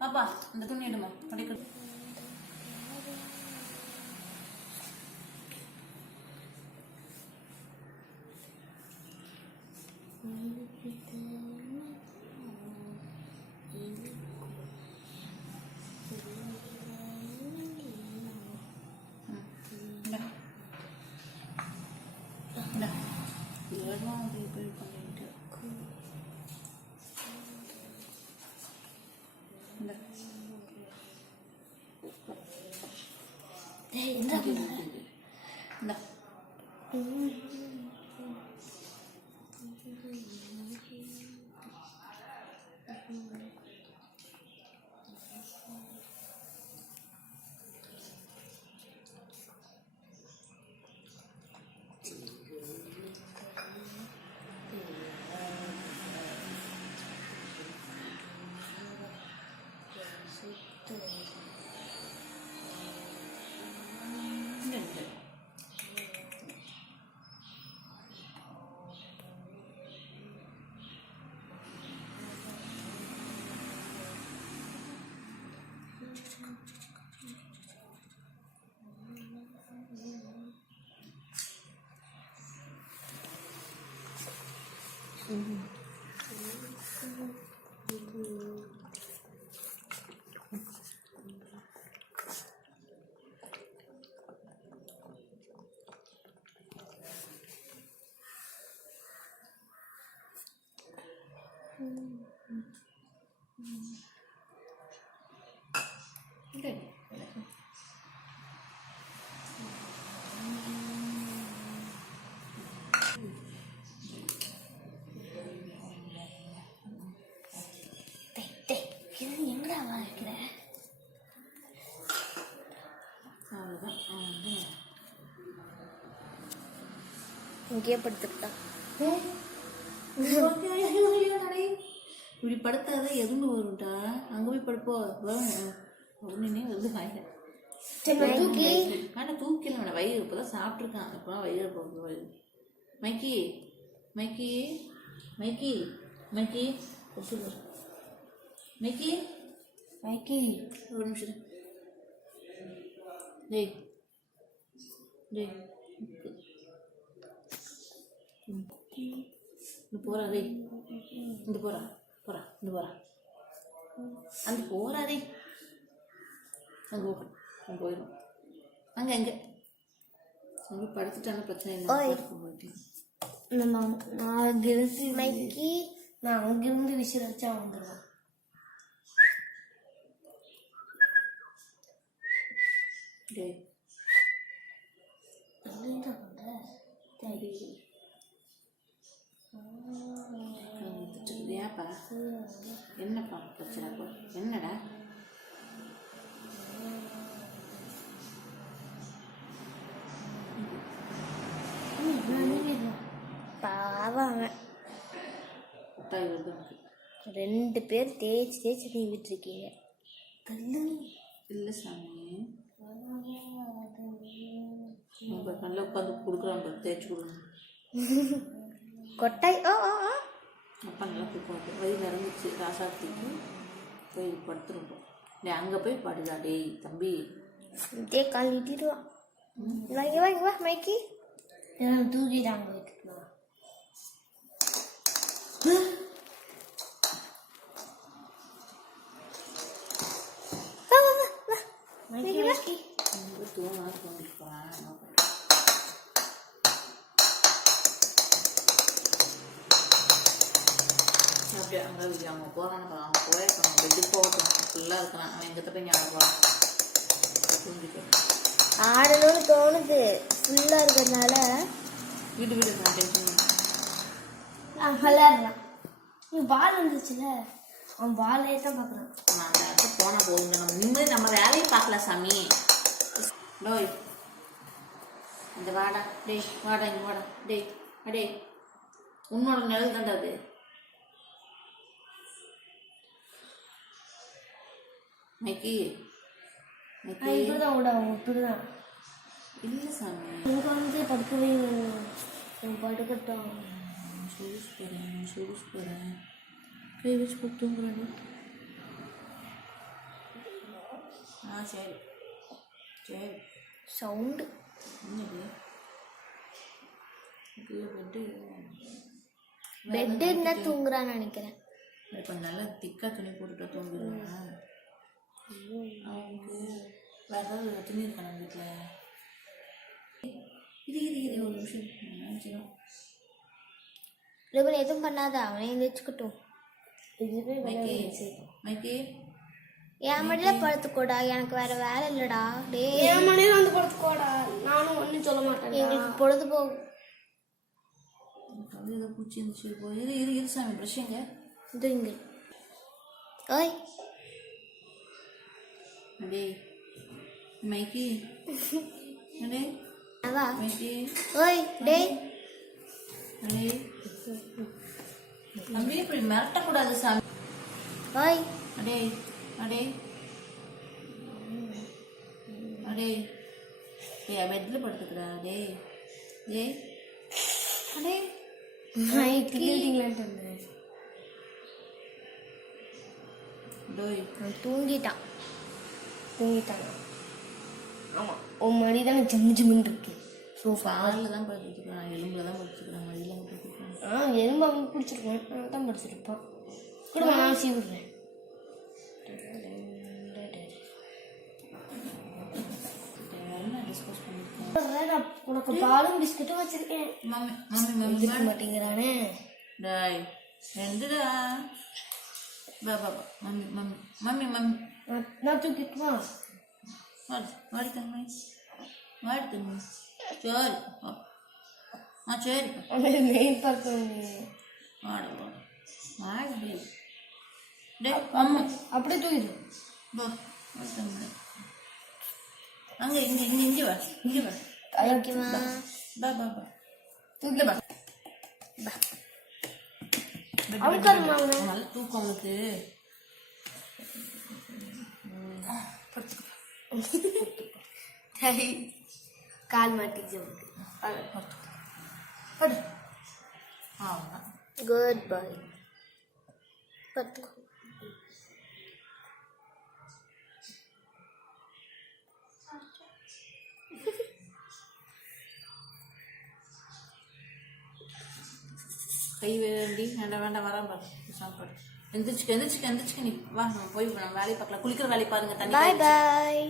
பாப்பா இந்த துணி எடுமா படிக்க இங்கேயே படுத்துக்கிட்டான். இப்படி படுத்தாத எதுன்னு வரும்டா. அங்கே போய் படுப்போ ஒன்றுனே வருது வாயில. தூக்கி ஆனால் தூக்கில வேணாம். வயிறு இப்போதான் சாப்பிட்ருக்கான். இப்போதான் வயிறு போகுது. மைக்கி மைக்கி மைக்கி மைக்கி மைக்கி மைக்கி ஒரு நிமிஷம். டேய் டேய் போறாதே இந்த போறா போறா இந்த போறா அந்த போறாதே அங்கே போகணும் போயிடும். அங்கே அங்கே அங்கே படுத்துட்டான பிரச்சனை இல்லை. மைக்கி நான் அங்கிருந்து விசில் வச்சா வந்துடுவேன். ஏப்பா என்னப்பா பிரச்சனை? என்னடா பாவம் ரெண்டு பேர் தேய்ச்சி தேய்ச்சி நீவிட்டு இருக்கீங்க. இல்லை சாமி நல்லா உட்காந்து கொடுக்குறாங்க தேய்ச்சி கொடுங்க. கொட்டாய் அப்பா நல்லா தூக்கம் வயிறு இறங்கிச்சு. ராசாத்திக்கு போய் படுத்துருப்போம். டே அங்கே போய் படுதா. டேய் தம்பி இதே கால் நீட்டிடுவான். வாங்கி வாங்கி வா மைக்கி தூக்கிட்டாங்க வைக்கலாம். தூணா தோண்டிப்பா. அப்படியே அங்கே அவங்க போகிறான்னு அவங்க போயிருக்காங்க. பெட்டுக்கு போகட்டும் ஃபுல்லாக இருக்கிறான். அவன் எங்கே போய் ஞாபகம் போகிறான். தூங்கிட்டு ஆடணும்னு தோணுது. ஃபுல்லாக இருக்கிறதுனால வீடு வீடு நான் டென்ஷன் விளையாடுறான். நீ பால் வந்துச்சுல அவன் பாலே தான் பார்க்குறான். நான் அந்த இடத்துல போனால் போகுங்க. நம்ம நிம்மதி நம்ம வேலையை பார்க்கல சாமி. டோய் இந்த வாடா. டேய் வாடா இங்கே வாடா. டேய் அடே உன்னோட நிழல் தாண்டா அது. மைக்கி மைக்கி இப்படிதான் விடாவும் இப்படிதான் இல்லை சாமி. இங்கே வந்து படுக்கவே படுக்கட்டும். சூஸ் போகிறேன் கை வச்சு போட்டு தூங்குறேன். ஆ சரி சரி. சவுண்டு என்னது பெட்டு பெட் இருந்தால் தூங்குறான்னு நினைக்கிறேன். கொஞ்சம் நல்லா திக்காக துணி போட்டுட்டு தூங்கிடுவேன். அவனுக்கு வேறு ஏதாவது துணி இருக்கா நம்ம வீட்டில்? இது ஒரு நிமிஷம் நினச்சிடும். ரூபன் எதுவும் பண்ணாத, அவனே எந்திரிச்சுக்கட்டும். மைக்கே என் மடியில் படுத்துக்கோடா, எனக்கு வேற வேலை இல்லைடா. டே என் மணியில் வந்து படுத்துக்கோடா, நானும் ஒன்றும் சொல்ல மாட்டேன். எங்களுக்கு பொழுதுபோகும். ஏதோ பூச்சி இருந்துச்சு. இப்போ இரு சாமி ப்ரஷ்ஷுங்க. இது இங்கே. ஓய் அடே மைக்கி அடே வா. மைக்கி ஓய் டே அடே தம்பி இப்படி மிரட்டக்கூடாது சாமி. ஓய் அடே அடே அடே பெட்டில் படுத்துக்கிறா. அடே டே அடே டோய் தூங்கிட்டான். ஆமாம், உன் மணி தானே ஜம்மு ஜம்முன்னு இருக்கு. பாலில் தான் படுத்துக்கிறான், எலும்பில் தான் படுத்துக்கிறான், மடியில் படுத்துக்கிறான். எலும்பு அவங்க பிடிச்சிருக்கேன், நான் தான் படிச்சிருப்பான். கூட நான் சீவிடுறேன். டிஸ்கஸ் பண்ணிருக்கேன். நான் உனக்கு பாலும் பிஸ்கட்டும் வச்சிருக்கேன். மம்மி மம்மி மம்மி இருக்க மாட்டேங்கிறானே. டாய் ரெண்டுடா. பாபா மம்மி மம்மி மம்மி மம்மி நான் தூக்கிட்டுமா? வாடி தங்கி வாடி தங்கி சரி. ஆ சரி மெயின் பார்க்க வாடு வாடு வாடி டே அம்மா அப்படியே தூக்கிடு. பா வாடி தங்கி அங்கே இங்கே இங்கே இங்கே வா இங்கே வா. தேங்க்யூமா. பா பா பா தூக்கி பா. நல்ல தூக்கம் அவனுக்கு. கால் மாட்டிச்சு. அவ்வளோதான். குட் பாய். பத்துக்கோ. கை வேண்டி வேண்டாம் வேண்டாம் வரான் பாரு சாப்பாடு. எந்திரிச்சுக்க எந்திரிச்சுக்க எந்திரிச்சுக்க. நீ வா நம்ம போய் நம்ம வேலையை பார்க்கலாம். குளிக்கிற வேலையை பாருங்க. தண்ணி பாய் பாய்.